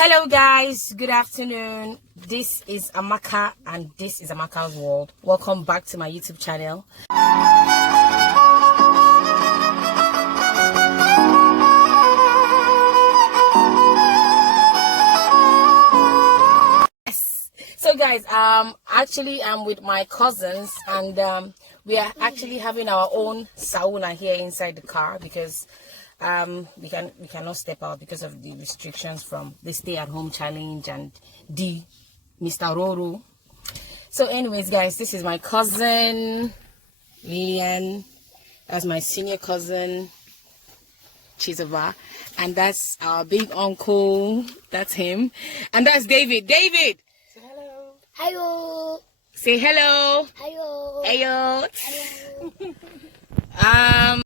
Hello guys, good afternoon. This is Amaka and this is Amaka's World. Welcome back to my YouTube channel. Yes. So guys, actually I'm with my cousins and we are actually having our own sauna here inside the car because we cannot step out because of the restrictions from the stay-at-home challenge and the Mr. Roro. So anyways guys, this is my cousin Lillian, that's my senior cousin Chizova, and that's our big uncle, that's him, and that's David. Say hello. Hello. Say hello. Hello. Hello.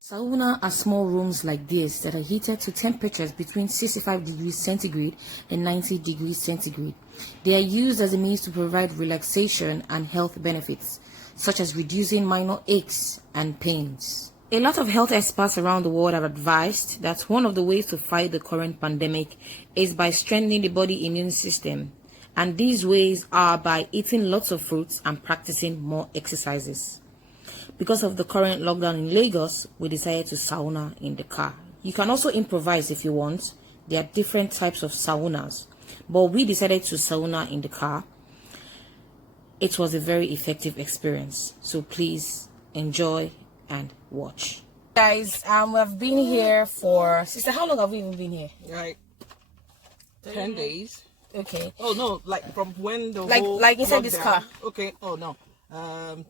Sauna are small rooms like this that are heated to temperatures between 65 degrees centigrade and 90 degrees centigrade. They are used as a means to provide relaxation and health benefits, such as reducing minor aches and pains. A lot of health experts around the world have advised that one of the ways to fight the current pandemic is by strengthening the body immune system, and these ways are by eating lots of fruits and practicing more exercises. Because of the current lockdown in Lagos, we decided to sauna in the car. You can also improvise if you want. There are different types of saunas, but we decided to sauna in the car. It was a very effective experience, so please enjoy and watch. Guys, we've been here for, sister, how long have we even been here? Like 10 days. Okay. Oh no, like from when the like inside this car. Okay. Oh no.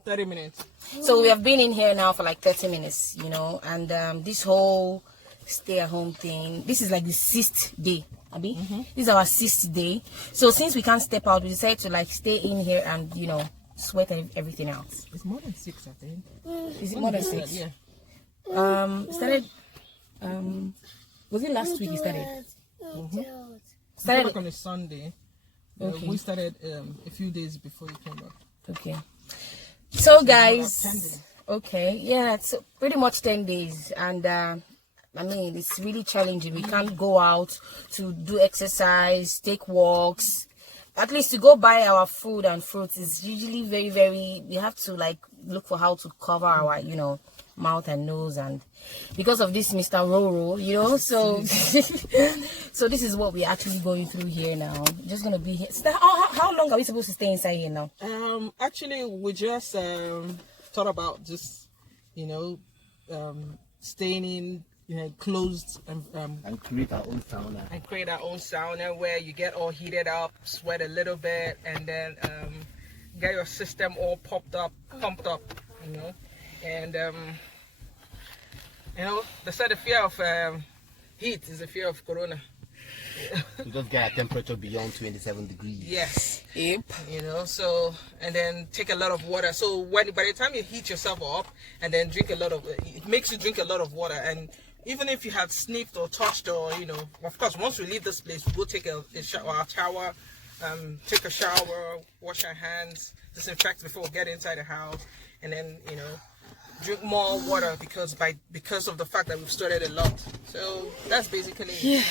30 minutes. So we have been in here now for like 30 minutes, you know, and this whole stay-at-home thing, this is like the 6th day, Abby. This is our 6th day. So since we can't step out, we decided to like stay in here and, you know, sweat and everything else. It's more than 6, I think. Is it more than 6? Yeah. Started was it last week? He started. Started like on a Sunday. Okay. We started a few days before you came back. Okay. So guys, okay, yeah, it's pretty much 10 days, and I mean, it's really challenging. We can't go out to do exercise, take walks, at least to go buy our food and fruits is usually very, we have to like look for how to cover our, you know, mouth and nose, and because of this Mr. Roro, you know, so so this is what we're actually going through here now. Just gonna be here. So how long are we supposed to stay inside here now? Actually we just thought about just, you know, staying in, you know, closed and create our own sauna. And create our own sauna where you get all heated up, sweat a little bit, and then get your system all pumped up, you know. And you know, they said the fear of heat is the fear of corona. We just get a temperature beyond 27 degrees. Yes. Yep. You know, so, and then take a lot of water. So when by the time you heat yourself up and then drink a lot of, it makes you drink a lot of water. And even if you have sniffed or touched or, you know, of course, once we leave this place, we go take a shower, take a shower, wash our hands, disinfect before we get inside the house, and then, you know, drink more water because of the fact that we've studied a lot. So that's basically it.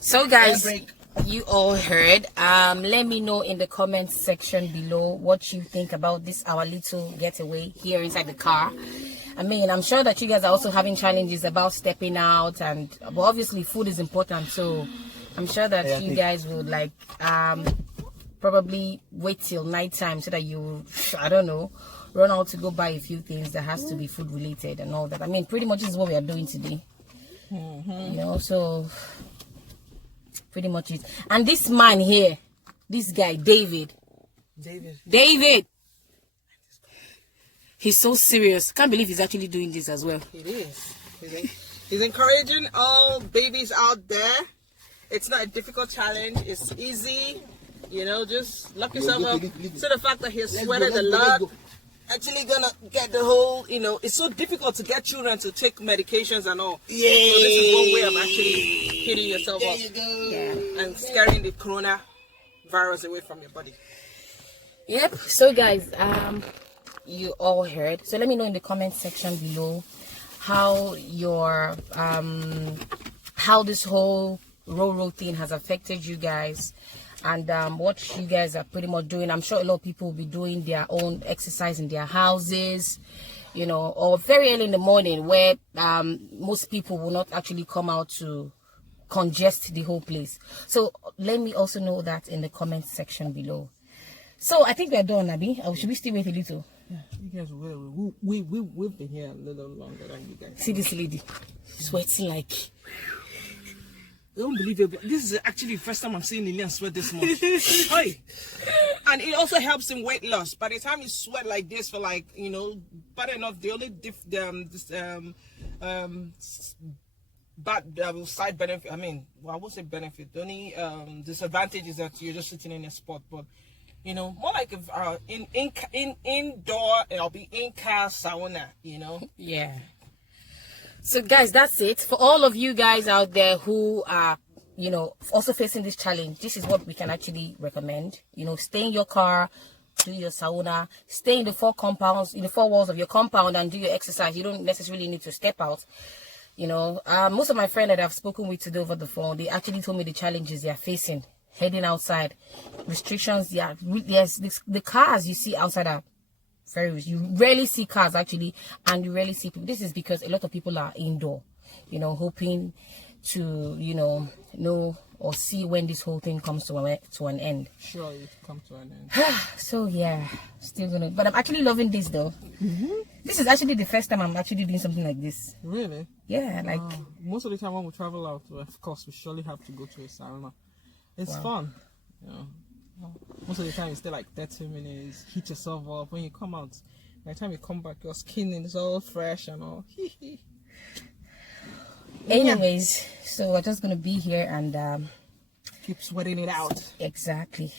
So guys, you all heard. Let me know in the comments section below what you think about this, our little getaway here inside the car. I mean, I'm sure that you guys are also having challenges about stepping out, and but obviously food is important, so I'm sure that you guys would like probably wait till nighttime so that you, I don't know, run out to go buy a few things that has to be food related and all that. I mean, pretty much this is what we are doing today. You know, so pretty much it. And this man here, this guy David, he's so serious. Can't believe he's actually doing this as well. It is. He's encouraging all babies out there. It's not a difficult challenge. It's easy. You know, just lock yourself up. So the fact that he's sweated a lot, actually gonna get the whole, you know, it's so difficult to get children to take medications and all. Yeah. So this is one way of actually hitting yourself up. Yeah. And scaring the corona virus away from your body. Yep. So guys, you all heard. So let me know in the comment section below how your how this whole Ro thing has affected you guys, and what you guys are pretty much doing. I'm sure a lot of people will be doing their own exercise in their houses, you know, or very early in the morning, where most people will not actually come out to congest the whole place. So let me also know that in the comment section below. So I think we're done, Abby. Or should we still wait a little? Yeah, you guys we've been here a little longer than you guys. See this lady sweating like. I don't believe it, but this is actually the first time I'm seeing Lillian sweat this much. Hey. And it also helps in weight loss. By the time you sweat like this for like, you know, bad enough, the only side benefit, I mean, well, I won't say benefit, the only disadvantage is that you're just sitting in a spot, but you know, more like if indoor, it'll be in-car sauna, you know. Yeah. So guys, that's it for all of you guys out there who are, you know, also facing this challenge. This is what we can actually recommend. You know, stay in your car, do your sauna, stay in the four walls of your compound and do your exercise. You don't necessarily need to step out. You know, most of my friends that I've spoken with today over the phone, they actually told me the challenges they are facing heading outside, restrictions. Yeah, yes, the cars you see outside are very, you rarely see cars actually, and you rarely see people. This is because a lot of people are indoor, you know, hoping to, you know or see when this whole thing comes to an end. Sure, it come to an end. So yeah, still gonna, but I'm actually loving this though. This is actually the first time I'm actually doing something like this. Really? Yeah, like most of the time when we travel out, of course, we surely have to go to a sauna. It's fun, you know. Most of the time, you stay like 30 minutes, heat yourself up. When you come out, by the time you come back, your skin is all fresh and all. Anyways, so we're just gonna be here and keep sweating it out. Exactly.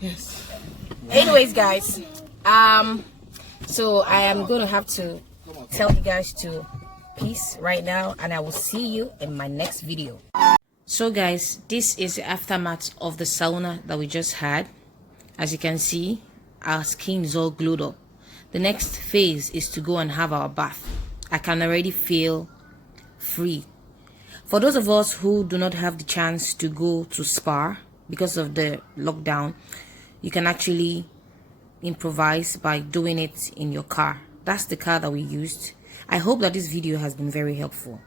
Yes. Anyways, guys, so I am gonna have to tell you guys to peace right now, and I will see you in my next video. So guys, this is the aftermath of the sauna that we just had. As you can see, our skin is all glowed up. The next phase is to go and have our bath. I can already feel free. For those of us who do not have the chance to go to spa because of the lockdown, you can actually improvise by doing it in your car. That's the car that we used. I hope that this video has been very helpful.